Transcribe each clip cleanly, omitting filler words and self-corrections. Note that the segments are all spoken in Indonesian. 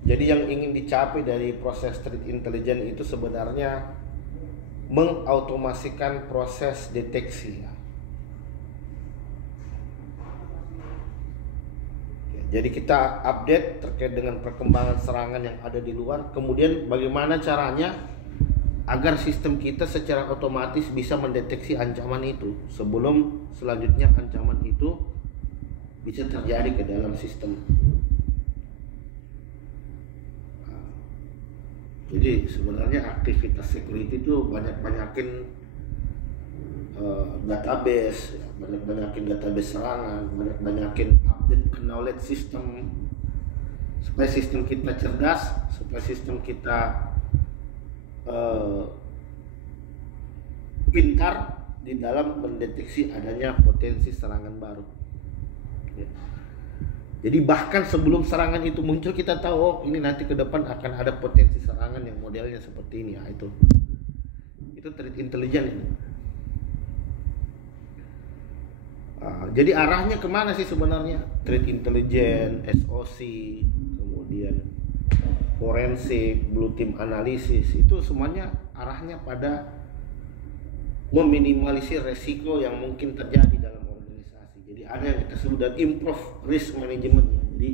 Jadi yang ingin dicapai dari proses threat intelligence itu sebenarnya mengautomasikan proses deteksi. Jadi kita update terkait dengan perkembangan serangan yang ada di luar. Kemudian bagaimana caranya agar sistem kita secara otomatis bisa mendeteksi ancaman itu sebelum selanjutnya ancaman itu bisa terjadi ke dalam sistem. Jadi sebenarnya aktivitas security itu banyakin database, banyakin database serangan, banyakin update knowledge system supaya sistem kita cerdas, supaya sistem kita pintar di dalam mendeteksi adanya potensi serangan baru. Ya. Jadi bahkan sebelum serangan itu muncul kita tahu, oh ini nanti ke depan akan ada potensi serangan yang modelnya seperti ini. Itu threat intelligence ini. Jadi arahnya kemana sih sebenarnya? Threat intelligence, SOC, kemudian forensik, blue team analisis, itu semuanya arahnya pada meminimalisir resiko yang mungkin terjadi dalam organisasi. Jadi ada yang kita sebut dan improve risk management. Jadi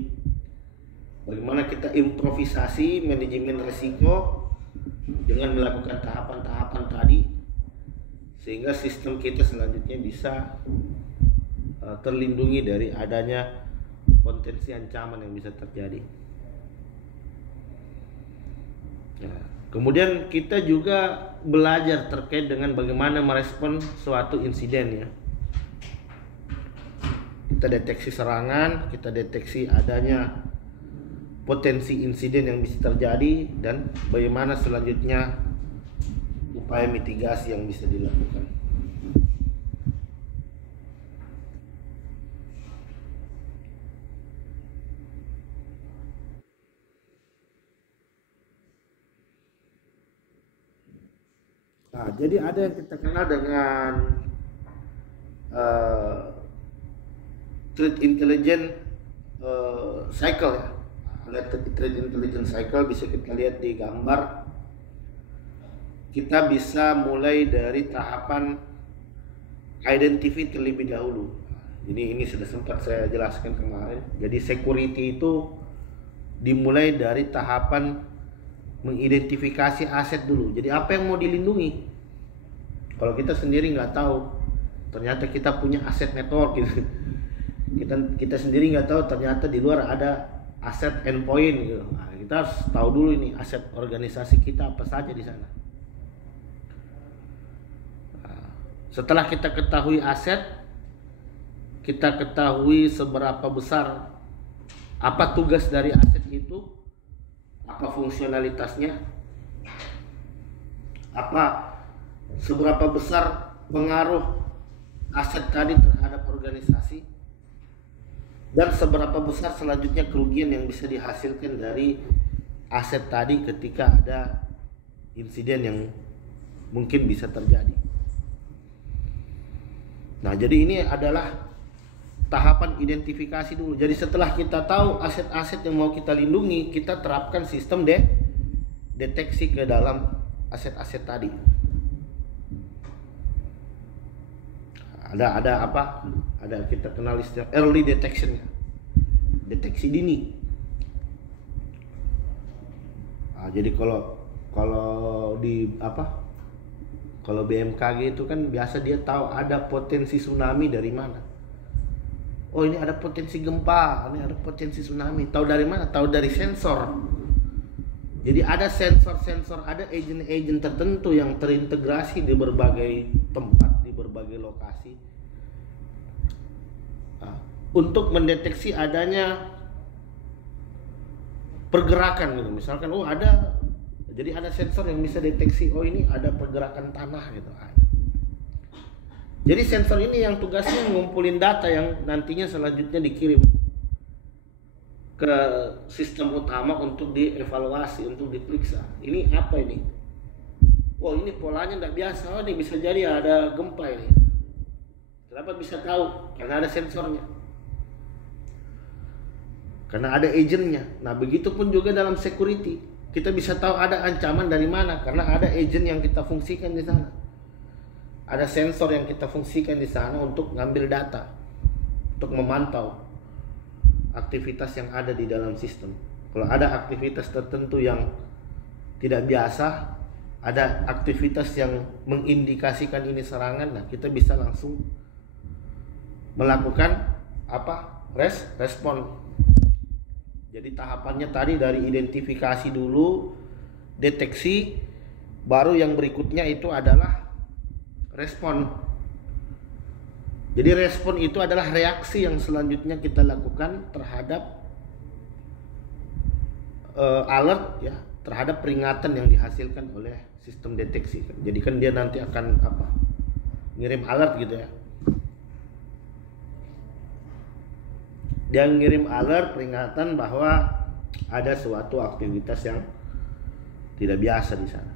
bagaimana kita improvisasi manajemen resiko dengan melakukan tahapan-tahapan tadi sehingga sistem kita selanjutnya bisa terlindungi dari adanya potensi ancaman yang bisa terjadi. Nah, kemudian kita juga belajar terkait dengan bagaimana merespon suatu insiden ya. Kita deteksi serangan, kita deteksi adanya potensi insiden yang bisa terjadi dan bagaimana selanjutnya upaya mitigasi yang bisa dilakukan. Nah, jadi ada yang kita kenal dengan threat intelligence cycle ya. Ada threat intelligence cycle bisa kita lihat di gambar. Kita bisa mulai dari tahapan identify terlebih dahulu. Jadi ini sudah sempat saya jelaskan kemarin. Jadi security itu dimulai dari tahapan mengidentifikasi aset dulu. Jadi apa yang mau dilindungi? Kalau kita sendiri nggak tahu, ternyata kita punya aset network gitu. Kita sendiri nggak tahu ternyata di luar ada aset endpoint gitu. Nah, kita harus tahu dulu ini aset organisasi kita apa saja di sana. Nah, setelah kita ketahui aset, kita ketahui seberapa besar apa tugas dari aset itu, apa fungsionalitasnya, apa seberapa besar pengaruh aset tadi terhadap organisasi, dan seberapa besar selanjutnya kerugian yang bisa dihasilkan dari aset tadi ketika ada insiden yang mungkin bisa terjadi. Nah, jadi ini adalah tahapan identifikasi dulu. Jadi setelah kita tahu aset-aset yang mau kita lindungi, kita terapkan sistem deteksi ke dalam aset-aset tadi. Ada apa? Ada kita kenal istilah early detection, deteksi dini. Nah, jadi kalau di apa? Kalau BMKG itu kan biasa dia tahu ada potensi tsunami dari mana. Oh ini ada potensi gempa, ini ada potensi tsunami. Tahu dari mana? Tahu dari sensor. Jadi ada sensor-sensor, ada agent-agent tertentu yang terintegrasi di berbagai tempat, di berbagai lokasi. Nah, untuk mendeteksi adanya pergerakan gitu. Misalkan jadi ada sensor yang bisa deteksi, oh ini ada pergerakan tanah gitu. Jadi sensor ini yang tugasnya ngumpulin data yang nantinya selanjutnya dikirim ke sistem utama untuk dievaluasi, untuk diperiksa. Ini apa ini? Oh ini polanya tidak biasa, oh ini bisa jadi ada gempa ini. Kenapa bisa tahu? Karena ada sensornya. karena ada agentnya. Nah, begitupun juga dalam security, kita bisa tahu ada ancaman dari mana karena ada agent yang kita fungsikan di sana. Ada sensor yang kita fungsikan di sana untuk ngambil data, untuk memantau aktivitas yang ada di dalam sistem. Kalau ada aktivitas tertentu yang tidak biasa, ada aktivitas yang mengindikasikan ini serangan, nah kita bisa langsung melakukan respon. Jadi tahapannya tadi dari identifikasi dulu, deteksi, baru yang berikutnya itu adalah respon. Jadi respon itu adalah reaksi yang selanjutnya kita lakukan terhadap alert ya, terhadap peringatan yang dihasilkan oleh sistem deteksi. Jadi kan dia nanti akan ngirim alert gitu ya. Dia ngirim alert peringatan bahwa ada suatu aktivitas yang tidak biasa di sana.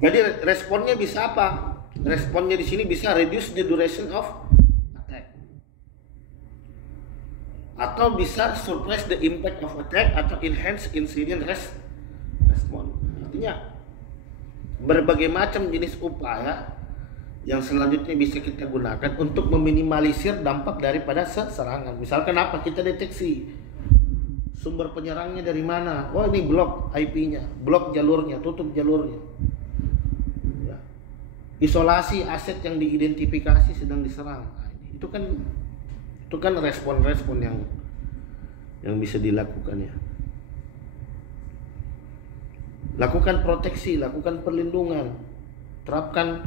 Jadi responnya bisa apa? Responnya di sini bisa reduce the duration of attack, atau bisa suppress the impact of attack, atau enhance incident response. Artinya berbagai macam jenis upaya yang selanjutnya bisa kita gunakan untuk meminimalisir dampak daripada serangan. Misalkan apa? Kita deteksi sumber penyerangnya dari mana. Oh, ini blok IP-nya, blok jalurnya, tutup jalurnya. Ya. Isolasi aset yang diidentifikasi sedang diserang. Nah, itu kan respon-respon yang bisa dilakukan ya. Lakukan proteksi, lakukan perlindungan, terapkan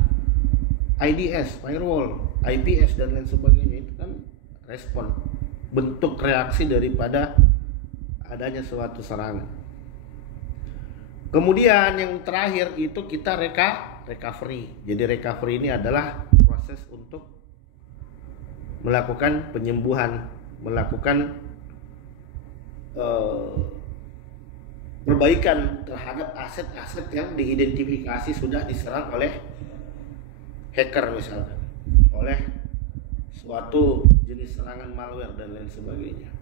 IDS, firewall, IPS dan lain sebagainya. Itu kan respon, bentuk reaksi daripada adanya suatu serangan. Kemudian yang terakhir itu kita recovery. Jadi recovery ini adalah proses untuk melakukan penyembuhan, melakukan perbaikan terhadap aset-aset yang diidentifikasi sudah diserang oleh hacker misalkan, oleh suatu jenis serangan malware dan lain sebagainya.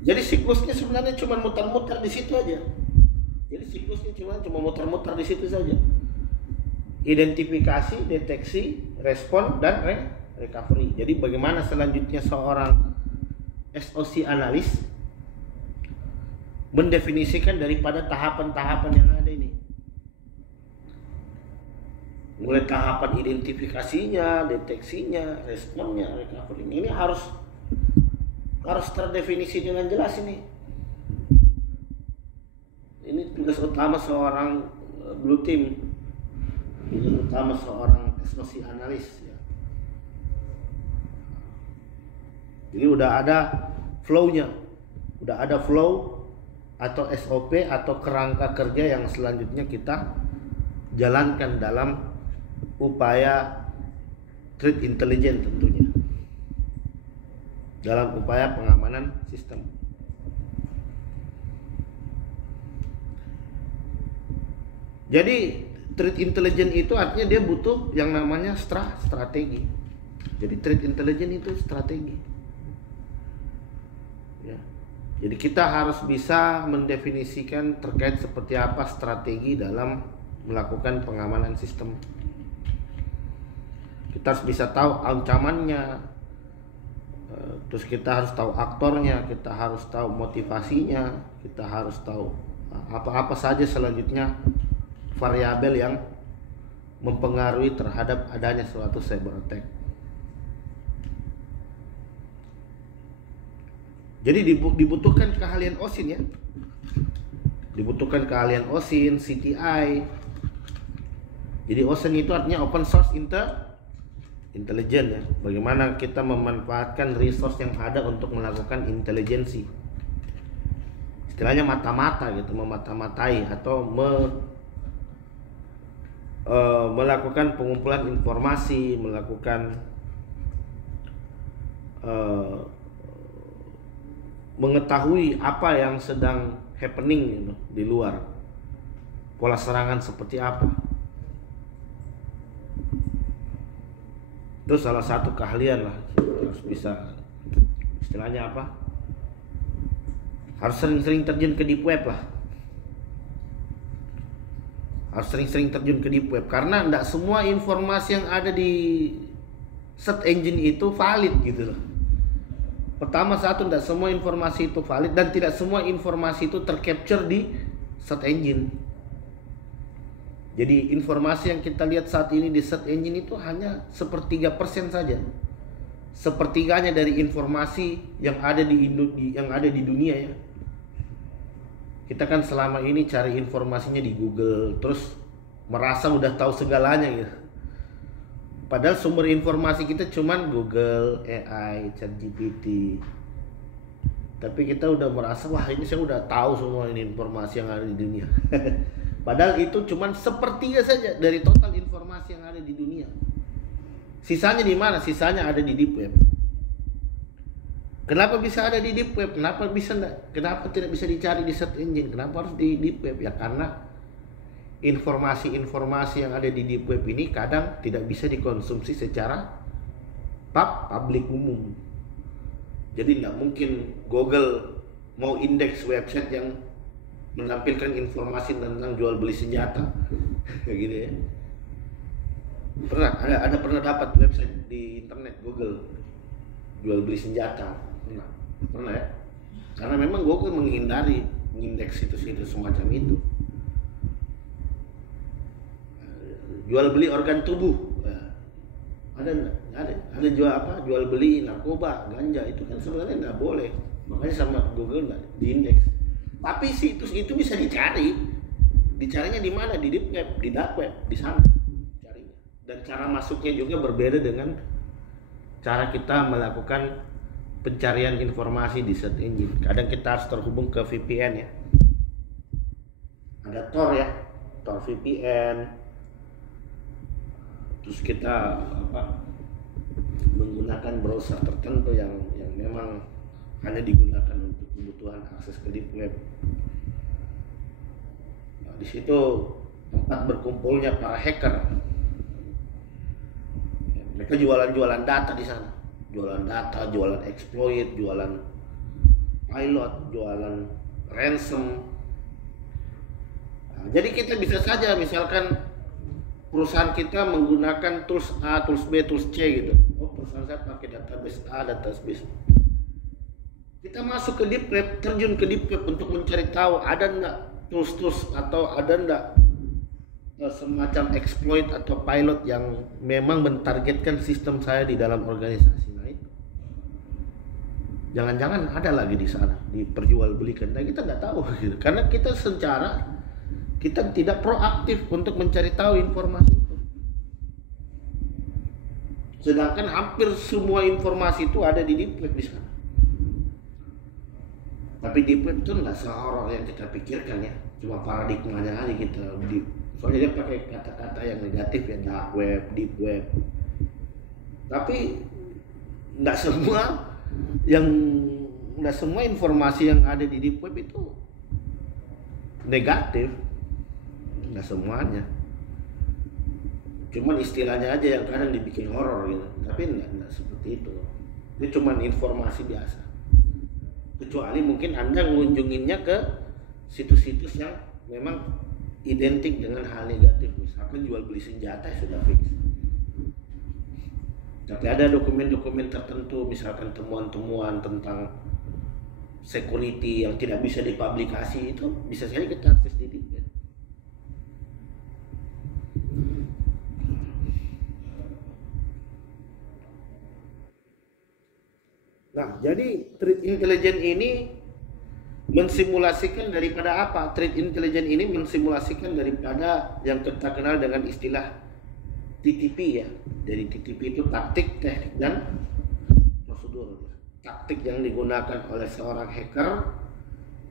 Jadi siklusnya sebenarnya cuma muter-muter di situ aja. Jadi siklusnya cuma muter-muter di situ saja. Identifikasi, deteksi, respon, dan recovery. Jadi bagaimana selanjutnya seorang SOC analis mendefinisikan daripada tahapan-tahapan yang ada ini. Mulai tahapan identifikasinya, deteksinya, responnya, recovery. Ini harus terdefinisi dengan jelas ini. Ini tugas utama seorang blue team, tugas utama seorang SOC analis ya. Jadi udah ada flow-nya, udah ada flow atau SOP atau kerangka kerja yang selanjutnya kita jalankan dalam upaya threat intelligence, tentunya dalam upaya pengamanan sistem. Jadi threat intelligence itu artinya dia butuh yang namanya strategi. Jadi threat intelligence itu strategi ya. Jadi kita harus bisa mendefinisikan terkait seperti apa strategi dalam melakukan pengamanan sistem. Kita harus bisa tahu ancamannya, terus kita harus tahu aktornya, kita harus tahu motivasinya, kita harus tahu apa-apa saja selanjutnya variabel yang mempengaruhi terhadap adanya suatu cyber attack. Jadi dibutuhkan keahlian OSIN ya. Dibutuhkan keahlian OSIN, CTI. Jadi OSIN itu artinya open source intelligence ya. Bagaimana kita memanfaatkan resource yang ada untuk melakukan intelijensi. Istilahnya mata-mata gitu, memata-matai atau melakukan pengumpulan informasi, melakukan mengetahui apa yang sedang happening gitu, di luar, pola serangan seperti apa. Itu salah satu keahlian lah, harus bisa, istilahnya apa, harus sering-sering terjun ke deep web lah, harus sering-sering terjun ke deep web, karena tidak semua informasi yang ada di search engine itu valid gitu loh. Pertama, satu, tidak semua informasi itu valid, dan tidak semua informasi itu tercapture di search engine. Jadi informasi yang kita lihat saat ini di search engine itu hanya 1/3% saja. Sepertiganya dari informasi yang ada di dunia ya. Kita kan selama ini cari informasinya di Google, terus merasa udah tahu segalanya gitu. Padahal sumber informasi kita cuman Google, AI, ChatGPT. Tapi kita udah merasa, wah ini saya udah tahu semua ini informasi yang ada di dunia. Padahal itu cuman 1/3 saja dari total informasi yang ada di dunia. Sisanya di mana? Sisanya ada di deep web. Kenapa bisa ada di deep web? Kenapa tidak bisa dicari di search engine? Kenapa harus di deep web? Ya karena informasi-informasi yang ada di deep web ini kadang tidak bisa dikonsumsi secara publik umum. Jadi tidak mungkin Google mau indeks website yang menampilkan informasi tentang jual beli senjata gitu ya. Pernah dapat website di internet Google jual beli senjata? Pernah ya, karena memang Google menghindari mengindeks situs-situs semacam itu. Jual beli organ tubuh, ada jual beli narkoba, ganja, itu kan sebenarnya nggak boleh, makanya sama Google nggak diindeks. Tapi situs itu bisa dicarinya di mana? Di deep web, di dark web, di sana carinya. Dan cara masuknya juga berbeda dengan cara kita melakukan pencarian informasi di search engine. Kadang kita harus terhubung ke VPN ya. Ada Tor ya, Tor VPN. Terus kita menggunakan browser tertentu yang memang hanya digunakan untuk kebutuhan akses ke deep web. Nah, di situ tempat berkumpulnya para hacker. Mereka jualan data di sana, jualan exploit, jualan pilot, jualan ransom. Nah, jadi kita bisa saja misalkan perusahaan kita menggunakan tools A, tools B, tools C gitu. Oh, perusahaan saya pakai database A, database B. Kita masuk ke deep web, terjun ke deep web untuk mencari tahu ada enggak tools atau ada enggak semacam exploit atau pilot yang memang mentargetkan sistem saya di dalam organisasi. Nah itu jangan-jangan ada lagi di sana diperjualbelikan. Nah kita nggak tahu gitu. Karena kita tidak proaktif untuk mencari tahu informasi itu. Sedangkan hampir semua informasi itu ada di deep web di sana. Tapi deep web itu nggak sehoror yang kita pikirkan ya, cuma paradigmanya aja kita. Soalnya dia pakai kata-kata yang negatif ya, dark web, deep web. Tapi nggak semua informasi yang ada di deep web itu negatif, nggak semuanya. Cuman istilahnya aja yang kadang dibikin horor gitu. Tapi nggak seperti itu. Itu cuman informasi biasa. Kecuali mungkin Anda mengunjunginya ke situs-situs yang memang identik dengan hal negatif, misalkan jual beli senjata sudah fix. Tapi ada dokumen-dokumen tertentu, misalkan temuan-temuan tentang security yang tidak bisa dipublikasi, itu bisa saja kita akses di deep web. Nah, jadi threat intelligence ini mensimulasikan daripada apa? Threat intelligence ini mensimulasikan daripada yang kita kenal dengan istilah TTP ya. Dari TTP itu taktik, teknik, dan prosedur. Taktik yang digunakan oleh seorang hacker,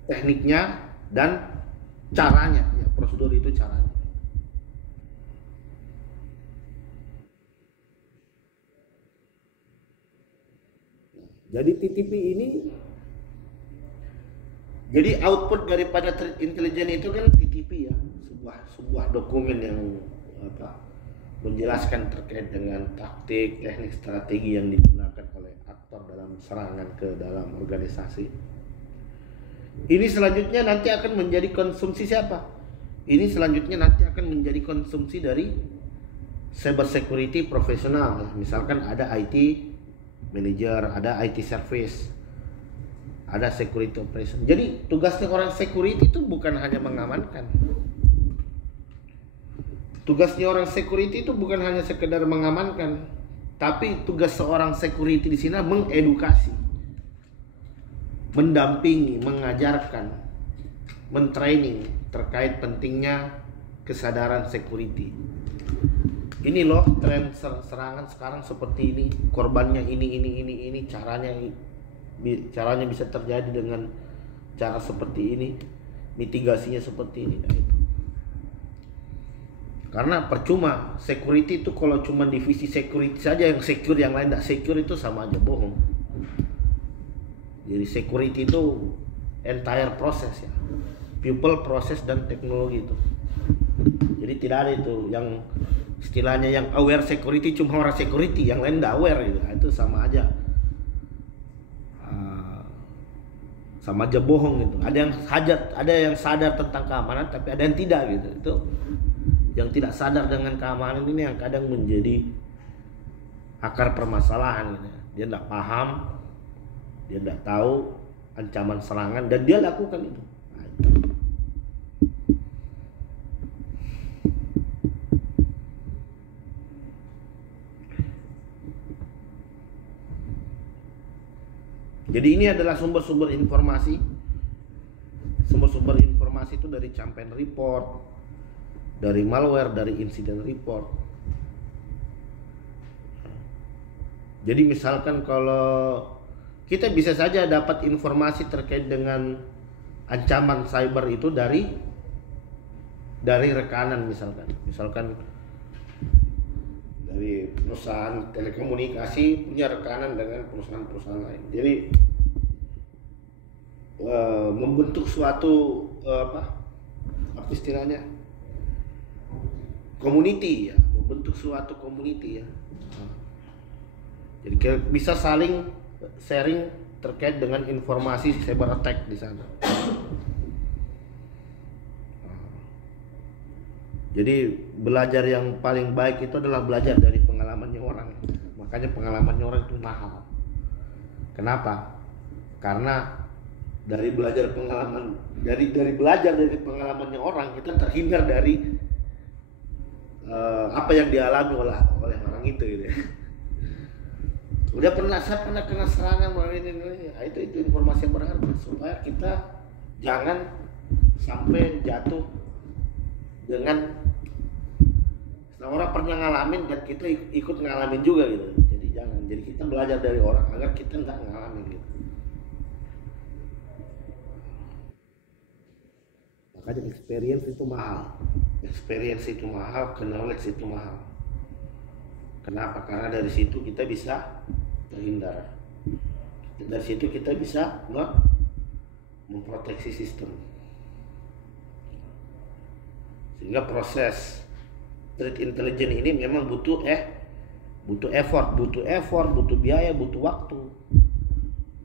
tekniknya, dan caranya. Ya, prosedur itu caranya. Jadi TTP ini, jadi output daripada threat intelligence itu kan TTP ya, sebuah dokumen yang menjelaskan terkait dengan taktik, teknik, strategi yang digunakan oleh aktor dalam serangan ke dalam organisasi. Ini selanjutnya nanti akan menjadi konsumsi siapa? Ini selanjutnya nanti akan menjadi konsumsi dari cyber security profesional. Misalkan ada IT manager, ada IT service, ada security operation. Jadi tugasnya orang security itu bukan hanya mengamankan. Tugasnya orang security itu bukan hanya sekedar mengamankan, tapi tugas seorang security di sini mengedukasi, mendampingi, mengajarkan, mentraining terkait pentingnya kesadaran security. Ini loh tren serangan sekarang seperti ini, korbannya ini, caranya bisa terjadi dengan cara seperti ini, mitigasinya seperti ini. Nah, itu. Karena percuma security itu kalau cuma divisi security saja yang secure, yang lain tidak secure, itu sama aja bohong. Jadi security itu entire proses ya, people, proses, dan teknologi itu. Jadi tidak ada itu yang istilahnya yang aware security cuma orang security, yang lain tidak aware gitu. Itu sama aja, sama aja bohong gitu. Ada yang sadar tentang keamanan, tapi ada yang tidak gitu. Itu yang tidak sadar dengan keamanan ini yang kadang menjadi akar permasalahan gitu. Dia tidak paham, dia tidak tahu ancaman serangan, dan dia lakukan itu. Nah, itu. Jadi ini adalah sumber-sumber informasi. Sumber-sumber informasi itu dari campaign report, dari malware, dari incident report. Jadi misalkan kalau kita bisa saja dapat informasi terkait dengan ancaman cyber itu dari rekanan, misalkan dari perusahaan telekomunikasi punya rekanan dengan perusahaan-perusahaan lain. Jadi membentuk suatu apa istilahnya, community ya, membentuk suatu community ya. Jadi bisa saling sharing terkait dengan informasi cyber attack di sana. Jadi belajar yang paling baik itu adalah belajar dari pengalamannya orang. Makanya pengalamannya orang itu mahal. Kenapa? Karena dari belajar pengalaman, dari belajar dari pengalamannya orang, kita terhindar dari apa yang dialami oleh orang itu gitu ya. Saya pernah kena serangan melalui ini. Nah, itu informasi yang berharga supaya kita jangan sampai jatuh dengan orang pernah ngalamin dan kita ikut ngalamin juga gitu. Jadi jangan. Jadi kita belajar dari orang agar kita nggak ngalamin gitu. Makanya experience itu mahal, knowledge itu mahal. Kenapa? Karena dari situ kita bisa terhindar. Dari situ kita bisa memproteksi sistem. Sehingga proses threat intelligence ini memang butuh effort, butuh biaya, butuh waktu.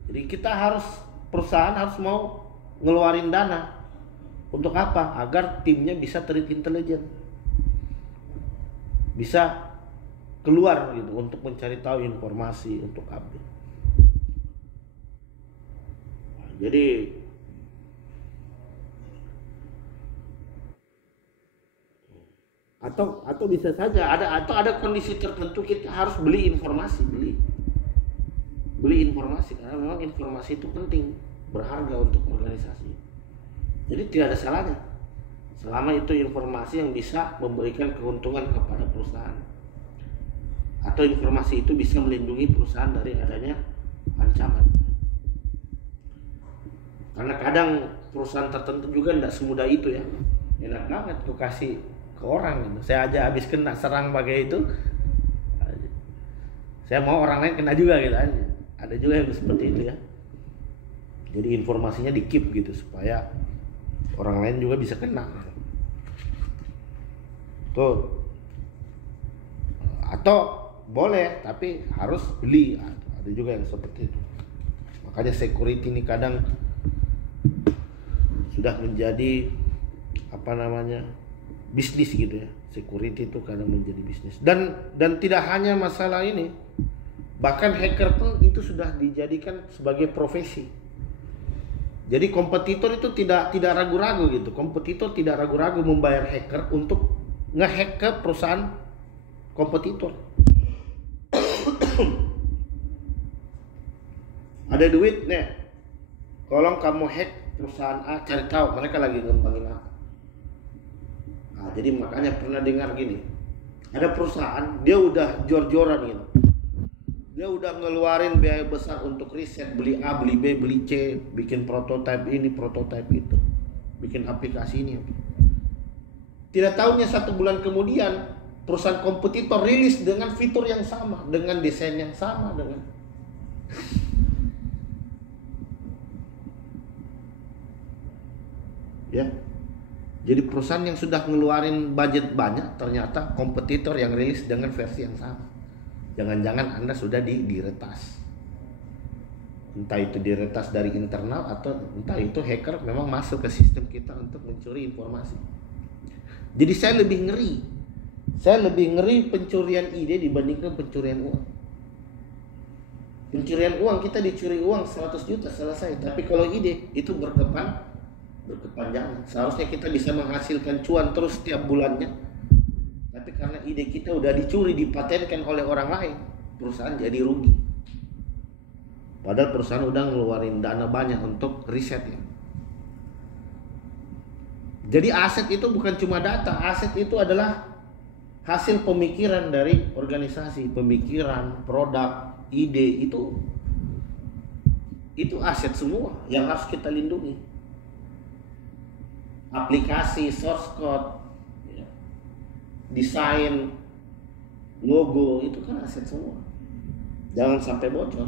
Jadi perusahaan harus mau ngeluarin dana. Untuk apa? Agar timnya bisa threat intelligence, bisa keluar gitu untuk mencari tahu informasi, untuk update. Jadi atau bisa saja ada kondisi tertentu kita harus beli informasi karena memang informasi itu penting, berharga untuk organisasi. Jadi tidak ada salahnya selama itu informasi yang bisa memberikan keuntungan kepada perusahaan, atau informasi itu bisa melindungi perusahaan dari adanya ancaman. Karena kadang perusahaan tertentu juga tidak semudah itu ya. Enak banget tuh kasih ke orang gitu. Saya aja habis kena serang pakai itu, saya mau orang lain kena juga gitu aja. Ada juga yang seperti itu ya. Jadi informasinya di keep gitu supaya orang lain juga bisa kena. Tuh. atau boleh tapi harus beli, ada juga yang seperti itu. Makanya security ini kadang sudah menjadi bisnis gitu ya. Security itu kadang menjadi bisnis, dan tidak hanya masalah ini, bahkan hacker pun itu sudah dijadikan sebagai profesi. Jadi kompetitor itu tidak ragu-ragu gitu. Kompetitor tidak ragu-ragu membayar hacker untuk ngehack ke perusahaan kompetitor. Ada duit nih, tolong kamu hack perusahaan A, cari tahu mereka lagi ngembangin apa. Nah, jadi makanya pernah dengar gini, ada perusahaan dia udah jor-joran gitu. Dia udah ngeluarin biaya besar untuk riset, beli A, beli B, beli C, bikin prototipe ini, prototipe itu, bikin aplikasi ini. Tidak tahunya 1 bulan kemudian perusahaan kompetitor rilis dengan fitur yang sama, dengan desain yang sama, dengan ya. Jadi perusahaan yang sudah ngeluarin budget banyak, ternyata kompetitor yang rilis dengan versi yang sama. Jangan-jangan Anda sudah diretas. Entah itu diretas dari internal atau entah itu hacker memang masuk ke sistem kita untuk mencuri informasi. Jadi saya lebih ngeri pencurian ide dibandingkan pencurian uang. Pencurian uang, kita dicuri uang 100 juta selesai, tapi kalau ide itu berkepanjangan. Seharusnya kita bisa menghasilkan cuan terus setiap bulannya. Tapi karena ide kita udah dicuri, dipatenkan oleh orang lain, perusahaan jadi rugi. Padahal perusahaan udah ngeluarin dana banyak untuk riset ya. Jadi aset itu bukan cuma data, aset itu adalah hasil pemikiran dari organisasi, pemikiran, produk, ide itu aset semua yang harus kita lindungi. Aplikasi, source code, desain, logo, itu kan aset semua. Jangan sampai bocor.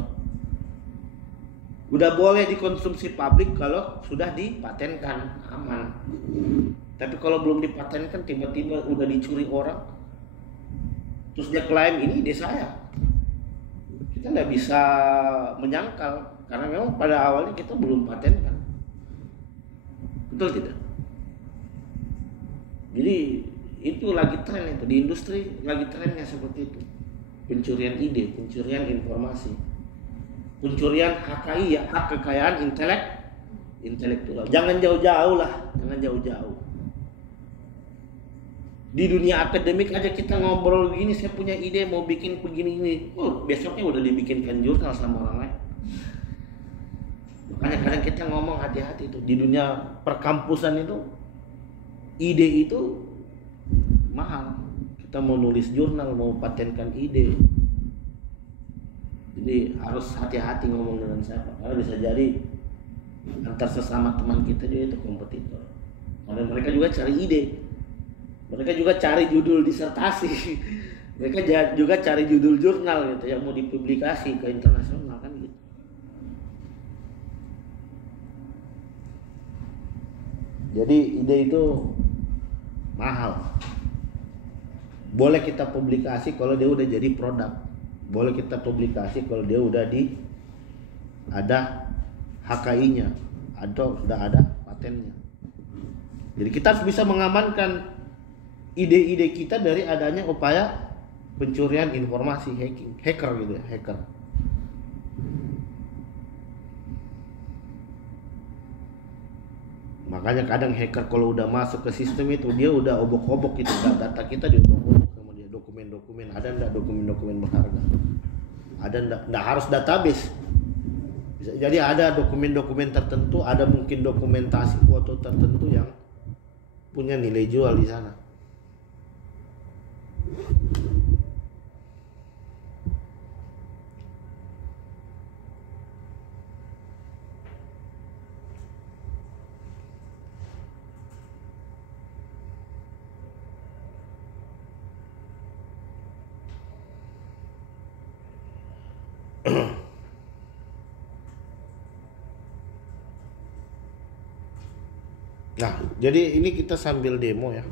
Udah boleh dikonsumsi publik kalau sudah dipatenkan, aman. Tapi kalau belum dipatenkan, tiba-tiba udah dicuri orang, terus dia klaim ini ide saya, kita nggak bisa menyangkal karena memang pada awalnya kita belum patenkan. Betul tidak? Jadi itu lagi tren, itu di industri lagi trennya seperti itu. Pencurian ide, pencurian informasi, pencurian HKI ya, hak kekayaan intelektual. Jangan jauh-jauh lah, jangan jauh-jauh. Di dunia akademik aja kita ngobrol gini, saya punya ide mau bikin begini ini, besoknya udah dibikinkan jurnal sama orang lain. Makanya kadang kita ngomong hati-hati itu di dunia perkampusan itu, ide itu mahal. Kita mau nulis jurnal, mau patenkan ide, jadi harus hati-hati ngomong dengan siapa, karena bisa jadi antar sesama teman kita juga itu kompetitor. Karena mereka juga cari ide, mereka juga cari judul disertasi, mereka juga cari judul jurnal gitu yang mau dipublikasi ke internasional kan gitu. Jadi ide itu mahal. Boleh kita publikasi kalau dia udah jadi produk. Boleh kita publikasi kalau dia udah ada HKI-nya atau sudah ada patennya. Jadi kita harus bisa mengamankan ide-ide kita dari adanya upaya pencurian informasi, hacker gitu ya, hacker. Makanya kadang hacker kalau udah masuk ke sistem itu dia udah obok-obok gitu, data kita diobok-obok sama dia, dokumen-dokumen, ada enggak dokumen-dokumen berharga, ada enggak harus database. Bisa jadi ada dokumen-dokumen tertentu, ada mungkin dokumentasi foto tertentu yang punya nilai jual di sana. Nah, jadi ini kita sambil demo ya.